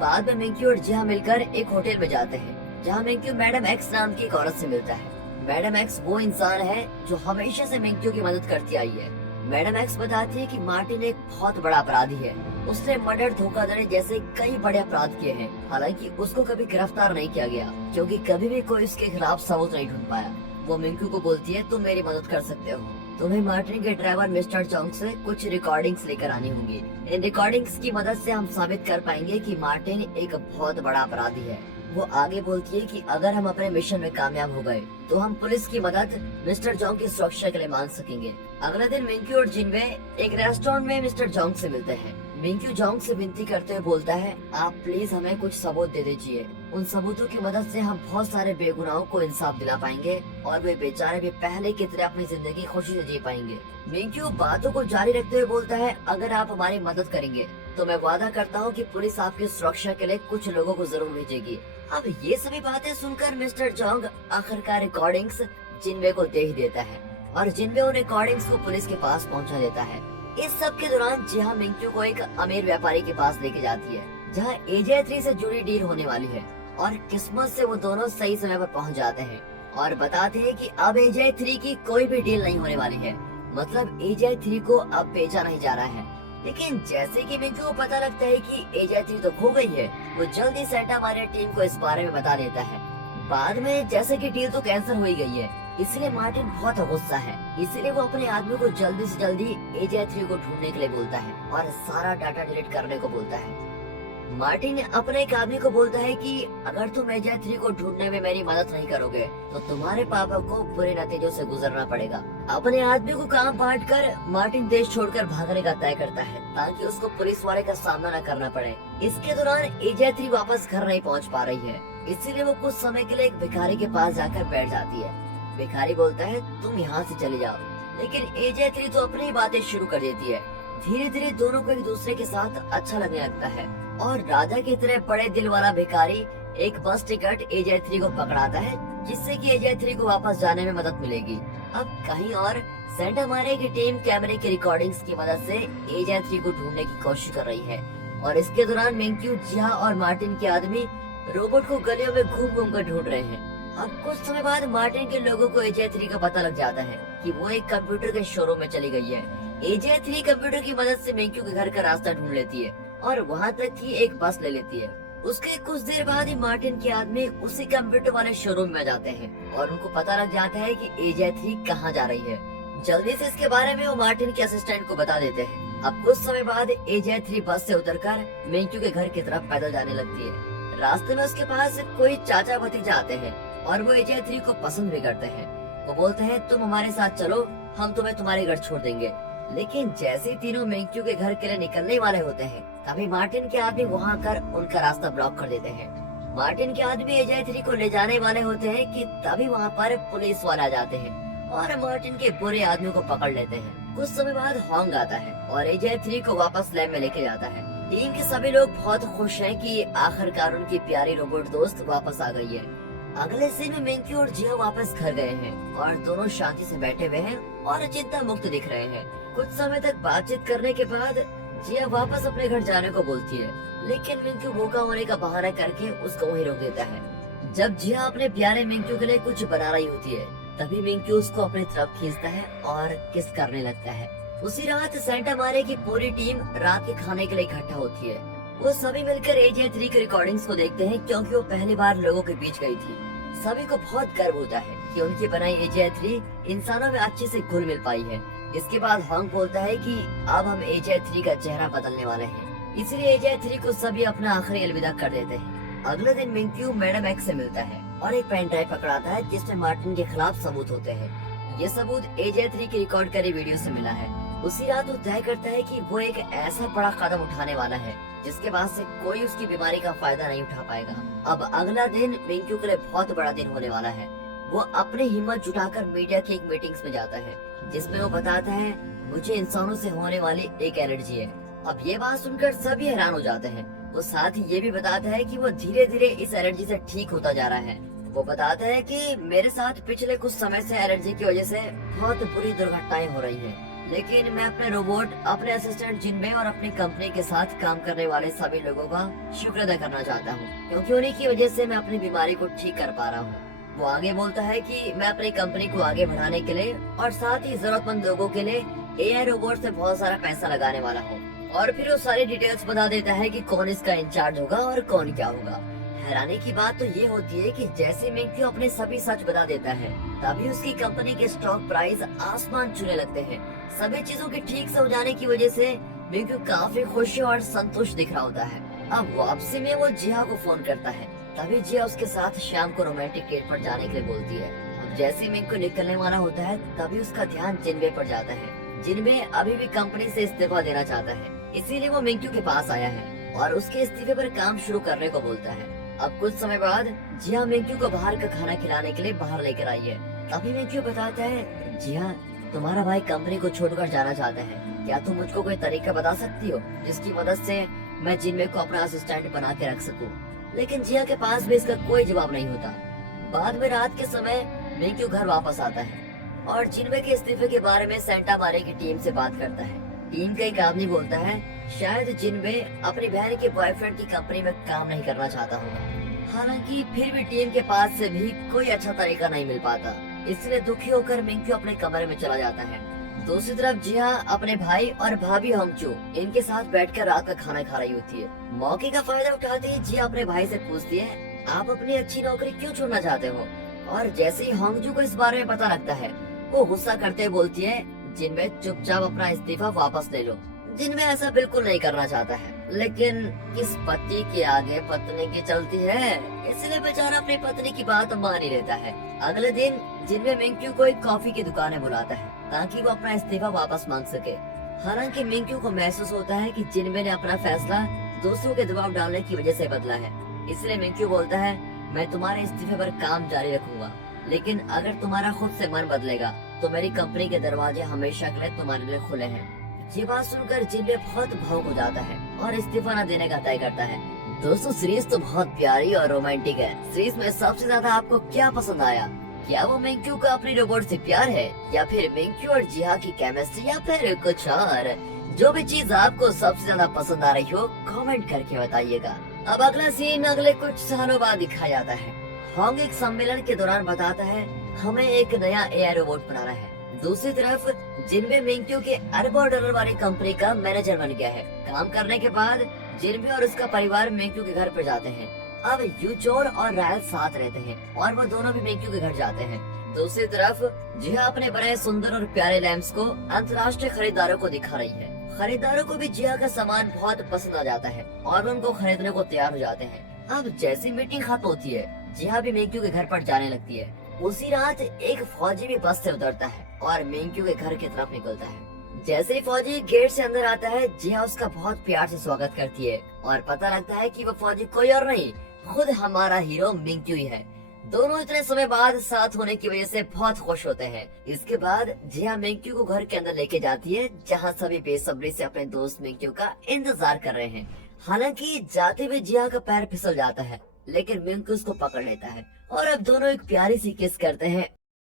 बाद में मिंकू और जिहा मिलकर एक होटल में जाते हैं, जहाँ मिंकू मैडम एक्स नाम की एक औरत से मिलता है। मैडम एक्स वो इंसान है जो हमेशा से मिंकू की मदद करती आई है। मैडम एक्स बताती है कि मार्टिन एक बहुत बड़ा अपराधी है। उसने मर्डर, धोखाधड़ी जैसे कई बड़े अपराध किए हैं। हालांकि उसको कभी गिरफ्तार नहीं किया गया, क्योंकि कभी भी कोई उसके खिलाफ सबूत नहीं ढूंढ पाया। वो मिंकू को बोलती है, तुम मेरी मदद कर सकते हो। तुम्हें मार्टिन के ड्राइवर मिस्टर चोंग से कुछ रिकॉर्डिंग्स लेकर आनी होंगी। इन रिकॉर्डिंग्स की मदद से हम साबित कर पाएंगे कि मार्टिन एक बहुत बड़ा अपराधी है। वो आगे बोलती है कि अगर हम अपने मिशन में कामयाब हो गए तो हम पुलिस की मदद मिस्टर जोंग की सुरक्षा के लिए मांग सकेंगे। अगले दिन मिंकू और जिनवे एक रेस्टोरेंट में मिस्टर जोंग से मिलते हैं। मिंकू जोंग से विनती करते हुए बोलता है, आप प्लीज हमें कुछ सबूत दे दीजिए। उन सबूतों की मदद से हम बहुत सारे बेगुनाहों को इंसाफ दिला पाएंगे और वे बेचारे भी पहले की तरह अपनी जिंदगी खुशी से जी पाएंगे। मिंकू बातों को जारी रखते हुए बोलता है, अगर आप हमारी मदद करेंगे तो मैं वादा करता हूँ कि पुलिस आपकी सुरक्षा के लिए कुछ लोगों को जरूर भेजेगी। अब ये सभी बातें सुनकर मिस्टर जोंग आखिरकार रिकॉर्डिंग्स जिनवे को दे ही देता है और जिनवे उन रिकॉर्डिंग्स को पुलिस के पास पहुंचा देता है। इस सब के दौरान जिहा मिंकू को एक अमीर व्यापारी के पास लेके जाती है, जहाँ AJ3 से जुड़ी डील होने वाली है और किस्मत से वो दोनों सही समय पर पहुंच जाते हैं और बताते हैं कि अब AJ3 की कोई भी डील नहीं होने वाली है। मतलब AJ3 को अब बेचा नहीं जा रहा है। लेकिन जैसे कि मिंकू को पता लगता है कि AJ3 तो खो गई है, वो जल्दी सेंटा मारिया टीम को इस बारे में बता देता है। बाद में जैसे कि डील तो कैंसिल हो गई है, इसलिए मार्टिन बहुत गुस्सा है। इसलिए वो अपने आदमी को जल्दी से जल्दी AJ3 को ढूंढने के लिए बोलता है और सारा डाटा डिलीट करने को बोलता है। मार्टिन अपने एक आदमी को बोलता है कि अगर तुम AJ3 को ढूंढने में मेरी मदद नहीं करोगे तो तुम्हारे पापा को बुरे नतीजों से गुजरना पड़ेगा। अपने आदमी को काम बांट कर मार्टिन देश छोड़कर भागने का तय करता है ताकि उसको पुलिस वाले का सामना न करना पड़े। इसके दौरान AJ3 वापस घर नहीं पहुंच पा रही है, इसीलिए वो कुछ समय के लिए एक भिखारी के पास जाकर बैठ जाती है। भिखारी बोलता है, तुम यहाँ से चले जाओ, लेकिन AJ3 तो अपनी बातें शुरू कर देती है। धीरे धीरे दोनों को एक दूसरे के साथ अच्छा लगने लगता है और राजा की तरह बड़े दिल वाला भिखारी एक बस टिकट AJ3 को पकड़ाता है, जिससे कि AJ3 को वापस जाने में मदद मिलेगी। अब कहीं और सेंटा मारिया की टीम कैमरे की रिकॉर्डिंग्स की मदद से AJ3 को ढूंढने की कोशिश कर रही है और इसके दौरान मिंकू, जिहा और मार्टिन के आदमी रोबोट को गलियों में घूम घूम कर ढूंढ रहे हैं। अब कुछ समय बाद मार्टिन के लोगों को AJ3 का पता लग जाता है कि वो एक कंप्यूटर के शोरूम में चली गई है। AJ3 कंप्यूटर की मदद से मिंकू के घर का रास्ता ढूंढ लेती है और वहाँ तक की एक बस ले लेती है। उसके कुछ देर बाद ही मार्टिन के आदमी उसी कंप्यूटर वाले शोरूम में जाते हैं और उनको पता लग जाता है कि AJ3 कहाँ जा रही है। जल्दी से इसके बारे में वो मार्टिन के असिस्टेंट को बता देते हैं। अब कुछ समय बाद AJ3 बस से उतरकर मिंकू के घर की तरफ पैदल जाने लगती है। रास्ते में उसके पास कोई चाचा भतीजा आते हैं और वो AJ3 को पसंद भी करते हैं। वो बोलते हैं, तुम हमारे साथ चलो, हम तुम्हें तुम्हारे घर छोड़ देंगे। लेकिन जैसे तीनों मिंकू के घर के लिए निकलने वाले होते हैं, तभी मार्टिन के आदमी वहाँ कर उनका रास्ता ब्लॉक कर देते हैं। मार्टिन के आदमी AJ3 को ले जाने वाले होते हैं कि तभी वहाँ पर पुलिस वाले आ जाते हैं और मार्टिन के बुरे आदमी को पकड़ लेते हैं। कुछ समय बाद हॉन्ग आता है और AJ3 को वापस लैब में लेके जाता है। टीम के सभी लोग बहुत खुश हैं कि आखिरकार उनकी प्यारी रोबोट दोस्त वापस आ गई है। अगले सीन में मिंकी और जिया वापस घर गए हैं और दोनों शांति से बैठे हुए हैं और चिंता मुक्त दिख रहे हैं। कुछ समय तक बातचीत करने के बाद जिया वापस अपने घर जाने को बोलती है, लेकिन मिंकी भूखा होने का बहाना करके उसको वहीं रोक देता है। जब जिया अपने प्यारे मिंकी के लिए कुछ बना रही होती है, तभी मिंकी उसको अपनी तरफ खींचता है और किस करने लगता है। उसी रात सेंटा मारे की पूरी टीम रात के खाने के लिए इकट्ठा होती है। वो सभी मिलकर AJ3 की रिकॉर्डिंग्स को देखते हैं, क्योंकि वो पहली बार लोगों के बीच गई थी। सभी को बहुत गर्व होता है कि उनकी बनाई AJ3 इंसानों में अच्छे से घुल मिल पाई है। इसके बाद हॉन्ग बोलता है कि अब हम AJ3 का चेहरा बदलने वाले हैं, इसलिए AJ3 को सभी अपना आखिरी अलविदा कर देते हैं। अगले दिन मिंक्यू मैडम एक्स से मिलता है और एक पेन ड्राइव पकड़ाता है जिसमें मार्टिन के खिलाफ सबूत होते हैं। ये सबूत AJ3 की रिकॉर्ड करी वीडियो से मिला है। उसी रात वो तय करता है कि वो एक ऐसा बड़ा कदम उठाने वाला है जिसके बाद से कोई उसकी बीमारी का फायदा नहीं उठा पाएगा। अब अगला दिन मिंक्यू के लिए बहुत बड़ा दिन होने वाला है। वो अपनी हिम्मत जुटाकर मीडिया की एक मीटिंग्स में जाता है, जिसमें वो बताता है मुझे इंसानों से होने वाली एक एलर्जी है। अब ये बात सुनकर सभी हैरान हो जाते हैं। वो साथ ही ये भी बताता है कि वो धीरे धीरे इस एलर्जी से ठीक होता जा रहा है। वो बताता है कि मेरे साथ पिछले कुछ समय से एलर्जी की वजह से बहुत बुरी दुर्घटनाएं हो रही हैं, लेकिन मैं अपने रोबोट, अपने असिस्टेंट जिनमें और अपनी कंपनी के साथ काम करने वाले सभी लोगों का शुक्र अदा करना चाहता हूँ, क्योंकि उन्हीं की वजह से मैं अपनी बीमारी को ठीक कर पा रहा हूँ। वो आगे बोलता है कि मैं अपनी कंपनी को आगे बढ़ाने के लिए और साथ ही जरूरतमंद लोगों के लिए AI रोबोट से बहुत सारा पैसा लगाने वाला हूँ। और फिर वो सारी डिटेल्स बता देता है कि कौन इसका इंचार्ज होगा और कौन क्या होगा। हैरानी की बात तो ये होती है कि जैसे मिंक्यू अपने सभी सच बता देता है, तभी उसकी कंपनी के स्टॉक प्राइस आसमान छूने लगते हैं। सभी चीजों के ठीक से हो जाने की वजह से मिंक्यू काफी खुश और संतुष्ट दिख रहा होता है। अब वापसी में वो जिया को फोन करता है, तभी जिया उसके साथ शाम को रोमांटिक डेट पर जाने के लिए बोलती है। अब जैसे ही मिंक्यू निकलने वाला होता है, तभी उसका ध्यान जिनबे पर जाता है। जिनबे अभी भी कंपनी से इस्तीफा देना चाहता है, इसीलिए वो मिंक्यू के पास आया है और उसके इस्तीफे पर काम शुरू करने को बोलता है। अब कुछ समय बाद जिया मिंक्यू को बाहर का खाना खिलाने के लिए बाहर लेकर आई है। तभी मिंक्यू बताता है, जिया तुम्हारा भाई कंपनी को छोड़कर जाना चाहता है, क्या तुम मुझको कोई तरीका बता सकती हो जिसकी मदद से मैं जिनबे को अपना असिस्टेंट बना के रख सकूं? लेकिन जिया के पास भी इसका कोई जवाब नहीं होता। बाद में रात के समय मिंक्यू घर वापस आता है और जिनबे के इस्तीफे के बारे में सेंटा मारे की टीम से बात करता है। टीम का एक आदमी बोलता है शायद जिनबे अपनी बहन के बॉयफ्रेंड की कंपनी में काम नहीं करना चाहता होगा। हालांकि फिर भी टीम के पास से भी कोई अच्छा तरीका नहीं मिल पाता, इसलिए दुखी होकर मिंक्यू अपने कमरे में चला जाता है। दूसरी तरफ जिया अपने भाई और भाभी होंगचू इनके साथ बैठकर रात का खाना खा रही होती है। मौके का फायदा उठाते ही जिया अपने भाई से पूछती है, आप अपनी अच्छी नौकरी क्यों छोड़ना चाहते हो? और जैसे ही होंगचू को इस बारे में पता लगता है, वो गुस्सा करते हुए बोलती है, जिनमें चुपचाप अपना इस्तीफा वापस ले लो। जिनमें ऐसा बिल्कुल नहीं करना चाहता है, लेकिन किस पति के आगे पत्नी की चलती है, इसलिए बेचारा अपनी पत्नी की बात मान ही लेता है। अगले दिन जिनमें मिंक्यू को एक कॉफी की दुकान में बुलाता है ताकि वो अपना इस्तीफा वापस मांग सके। हालांकि मिंक्यू को महसूस होता है कि जिनमें ने अपना फैसला दूसरों के दबाव डालने की वजह से बदला है, इसलिए मिंक्यू बोलता है, मैं तुम्हारे इस्तीफे पर काम जारी रखूंगा, लेकिन अगर तुम्हारा खुद से मन बदलेगा तो मेरी कंपनी के दरवाजे हमेशा के लिए तुम्हारे लिए खुले हैं। ये बात सुनकर जिनबे बहुत भावुक हो जाता है और इस्तीफा न देने का तय करता है। दोस्तों, सीरीज तो बहुत प्यारी और रोमांटिक है। सीरीज में सबसे ज्यादा आपको क्या पसंद आया? क्या वो मिंक्यू का अपनी रोबोट से प्यार है, या फिर मिंक्यू और जिया की केमिस्ट्री, या फिर कुछ और? जो भी चीज आपको सबसे ज्यादा पसंद आ रही हो, कमेंट करके बताइएगा। अब अगला सीन अगले कुछ सालों बाद दिखाया जाता है। होंग एक सम्मेलन के दौरान बताता है, हमें एक नया AI रोबोट बनाना है। दूसरी तरफ जिनबे मिंक्यू के अरबों डॉलर वाली कंपनी का मैनेजर बन गया है। काम करने के बाद जिनबे और उसका परिवार मिंक्यू के घर पर जाते हैं। अब यूचोर और रायल साथ रहते हैं और वो दोनों भी मिंक्यू के घर जाते हैं। दूसरी तरफ जिया अपने बड़े सुंदर और प्यारे लैम्प्स को अंतर्राष्ट्रीय खरीदारों को दिखा रही है। खरीदारों को भी जिया का सामान बहुत पसंद आ जाता है और उनको खरीदने को तैयार हो जाते हैं। अब जैसी मीटिंग खत्म होती है, जिया भी मिंक्यू के घर पर जाने लगती है। उसी रात एक फौजी भी बस से उतरता है और मिंक्यू के घर की तरफ निकलता है। जैसे ही फौजी गेट से अंदर आता है, जिया उसका बहुत प्यार से स्वागत करती है और पता लगता है कि वो फौजी कोई और नहीं, खुद हमारा हीरो मिंक्यू ही है। दोनों इतने समय बाद साथ होने की वजह से बहुत खुश होते हैं। इसके बाद जिया मिंक्यू को घर के अंदर लेके जाती है, जहाँ सभी बेसब्री से अपने दोस्त मिंक्यू का इंतजार कर रहे हैं। हालांकि जाते हुए जिया का पैर फिसल जाता है, लेकिन मिंकू उसको पकड़ लेता है और अब दोनों एक प्यारी सी किस करते हैं